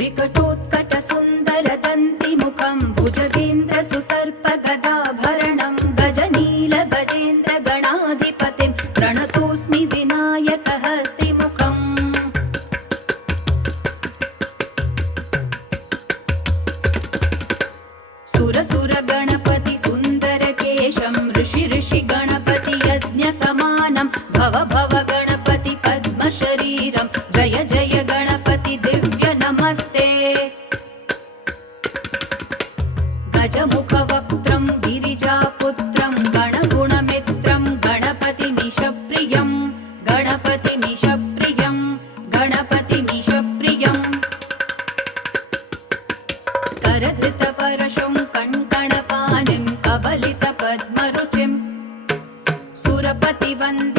विकटोत्कटसुन्दरदन्तिमुखं भुजगेन्द्रसुसर्पगदाभरणं गजनीलगजेन्द्रगणाधिपतिं प्रणतोऽस्मि विनायकहस्तिमुखम् सुरसुरगणपति सुन्दरकेशं ऋषि गणपति यज्ञसमानं भव भव गणपति पद्मशरीरं जय जय गणपति दिव्य नमस्ते गजमुखवक्त्रं गिरिजापुत्रं गणगुणमित्रं गणपतिमीशप्रियं गणपतिमीशप्रियं गणपतिमीशप्रियम् करधृतपरशुं कण्कणपाणिं कबलितपद्मरुचिं सुरपतिवन्द